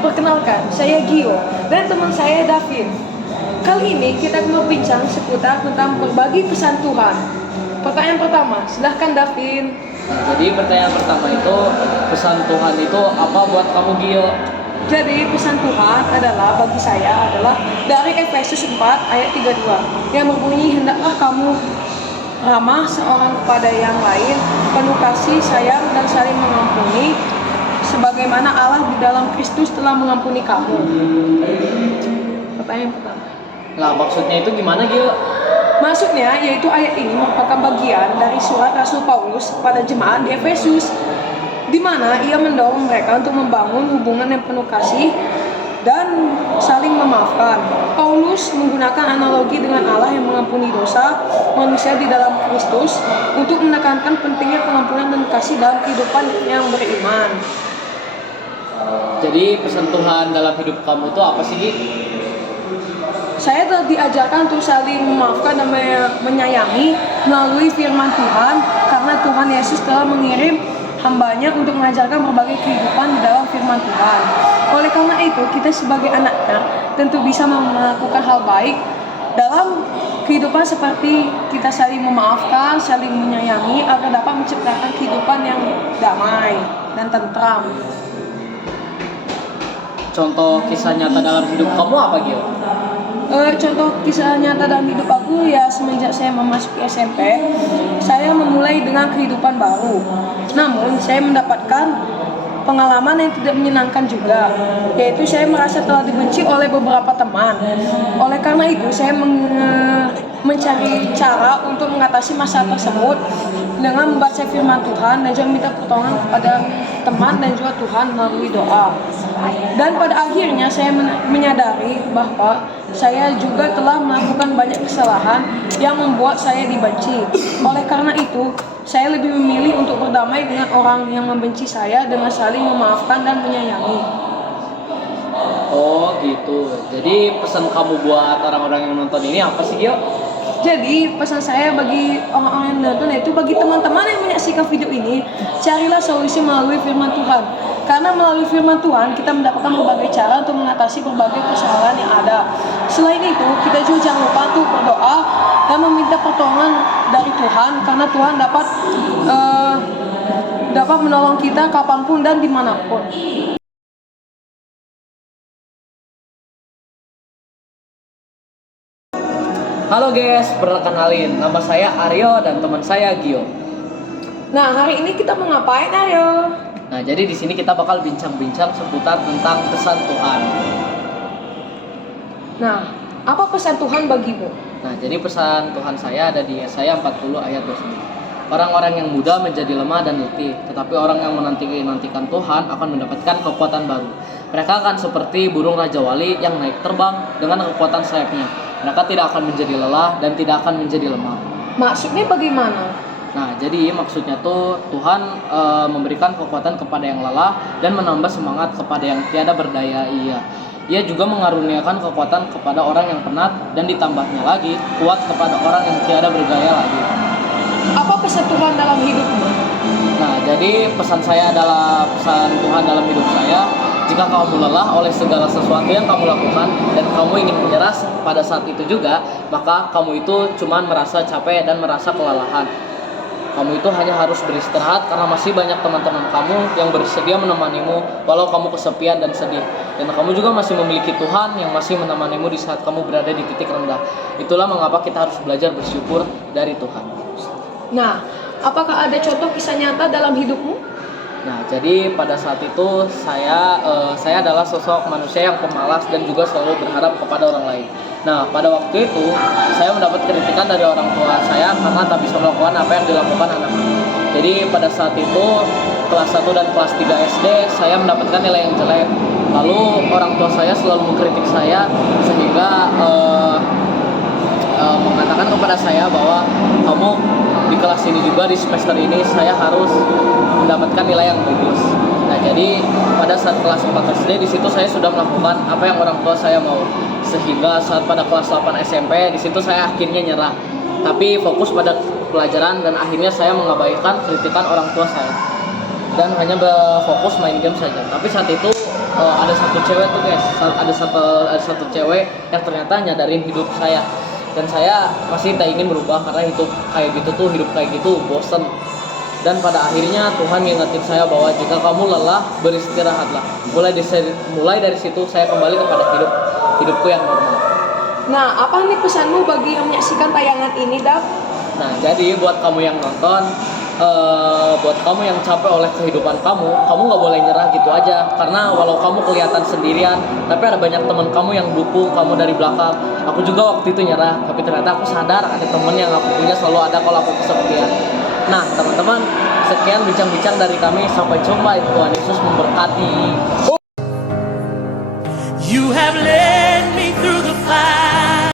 perkenalkan, saya Gio dan teman saya Davin. Kali ini kita akan berbincang seputar tentang berbagi pesan Tuhan. Pertanyaan pertama, silahkan Davin. Jadi pertanyaan pertama itu, pesan Tuhan itu apa buat kamu, Gio? Jadi pesan Tuhan adalah bagi saya adalah dari Efesus 4 ayat 32 yang berbunyi, hendaklah kamu ramah seorang kepada yang lain, penuh kasih, sayang, dan saling mengampuni, sebagaimana Allah di dalam Kristus telah mengampuni kamu. Pertanyaan pertama. Nah, maksudnya itu gimana, Gio? Maksudnya yaitu ayat ini merupakan bagian dari surat Rasul Paulus kepada jemaat di Efesus, di mana ia mendorong mereka untuk membangun hubungan yang penuh kasih dan saling memaafkan. Paulus menggunakan analogi dengan Allah yang mengampuni dosa manusia di dalam Kristus untuk menekankan pentingnya pengampunan dan kasih dalam kehidupan yang beriman. Jadi pesan Tuhan dalam hidup kamu itu apa sih, Gi? Saya telah diajarkan untuk saling memaafkan dan menyayangi melalui firman Tuhan, karena Tuhan Yesus telah mengirim hambanya untuk mengajarkan berbagai kehidupan di dalam firman Tuhan. Oleh karena itu, kita sebagai anaknya tentu bisa melakukan hal baik dalam kehidupan, seperti kita saling memaafkan, saling menyayangi, agar dapat menciptakan kehidupan yang damai dan tentram. Contoh kisah nyata dalam hidup kamu apa, Gio? Contoh kisah nyata dalam hidup aku ya, semenjak saya memasuki SMP, saya memulai dengan kehidupan baru. Namun saya mendapatkan pengalaman yang tidak menyenangkan juga, yaitu saya merasa telah dibenci oleh beberapa teman. Oleh karena itu saya mencari cara untuk mengatasi masalah tersebut dengan membaca firman Tuhan dan juga minta pertolongan kepada teman dan juga Tuhan melalui doa. Dan pada akhirnya saya menyadari bahwa saya juga telah melakukan banyak kesalahan yang membuat saya dibenci. Oleh karena itu, saya lebih memilih untuk berdamai dengan orang yang membenci saya dengan saling memaafkan dan menyayangi. Oh gitu. Jadi pesan kamu buat orang-orang yang nonton ini apa sih, Gio? Jadi pesan saya bagi orang-orang yang nonton, yaitu bagi teman-teman yang menyaksikan video ini, carilah solusi melalui firman Tuhan. Karena melalui firman Tuhan kita mendapatkan berbagai cara untuk mengatasi berbagai persoalan yang ada. Selain itu, kita juga jangan lupa untuk berdoa dan meminta pertolongan dari Tuhan, karena Tuhan dapat menolong kita kapanpun dan dimanapun. Halo guys, perkenalin, nama saya Aryo dan teman saya Gio. Nah, hari ini kita mau ngapain, Aryo? Nah, jadi di sini kita bakal bincang-bincang seputar tentang pesan Tuhan. Nah, apa pesan Tuhan bagimu? Nah, jadi pesan Tuhan saya ada di Yesaya 40 ayat 29. Orang-orang yang muda menjadi lemah dan letih, tetapi orang yang menantikan Tuhan akan mendapatkan kekuatan baru. Mereka akan seperti burung Raja Wali yang naik terbang dengan kekuatan sayapnya. Mereka tidak akan menjadi lelah dan tidak akan menjadi lemah. Maksudnya bagaimana? Nah, jadi maksudnya tuh Tuhan memberikan kekuatan kepada yang lelah dan menambah semangat kepada yang tiada berdaya. Ia juga mengaruniakan kekuatan kepada orang yang penat dan ditambahnya lagi kuat kepada orang yang tiada berdaya lagi. Apa pesan Tuhan dalam hidupmu? Nah, jadi pesan saya adalah pesan Tuhan dalam hidup saya. Jika kamu lelah oleh segala sesuatu yang kamu lakukan dan kamu ingin menyerah pada saat itu juga, maka kamu itu cuma merasa capek dan merasa kelelahan. Kamu itu hanya harus beristirahat karena masih banyak teman-teman kamu yang bersedia menemanimu walau kamu kesepian dan sedih. Dan kamu juga masih memiliki Tuhan yang masih menemanimu di saat kamu berada di titik rendah. Itulah mengapa kita harus belajar bersyukur dari Tuhan. Nah, apakah ada contoh kisah nyata dalam hidupmu? Nah, jadi pada saat itu saya adalah sosok manusia yang pemalas dan juga selalu berharap kepada orang lain. Nah, pada waktu itu saya mendapat kritikan dari orang tua saya karena tak bisa melakukan apa yang dilakukan anaknya. Jadi pada saat itu kelas 1 dan kelas 3 SD saya mendapatkan nilai yang jelek. Lalu orang tua saya selalu mengkritik saya sehingga mengatakan kepada saya bahwa kamu di kelas ini juga, di semester ini saya harus mendapatkan nilai yang bagus. Nah, jadi pada saat kelas 4 SD di situ saya sudah melakukan apa yang orang tua saya mau. Sehingga saat pada kelas 8 SMP di situ saya akhirnya nyerah. Tapi fokus pada pelajaran dan akhirnya saya mengabaikan kritikan orang tua saya dan hanya berfokus main game saja. Tapi saat itu ada satu cewek tuh guys, ada satu cewek yang ternyata nyadarin hidup saya, dan saya masih tak ingin berubah karena hidup kayak gitu tuh, hidup kayak gitu bosen. Dan pada akhirnya Tuhan ngingetin saya bahwa jika kamu lelah, beristirahatlah. Mulai dari situ saya kembali kepada hidupku yang normal. Nah, apa nih pesanmu bagi yang menyaksikan tayangan ini, Dap? Nah, jadi buat kamu yang nonton, buat kamu yang capek oleh kehidupan kamu nggak boleh nyerah gitu aja. Karena walau kamu kelihatan sendirian, tapi ada banyak teman kamu yang dukung kamu dari belakang. Aku juga waktu itu nyerah, tapi ternyata aku sadar ada teman yang aku punya selalu ada kalau aku kesepian. Nah, teman-teman, sekian bincang-bincang dari kami. Sampai jumpa. Tuhan Yesus memberkati. You have led me through the fire.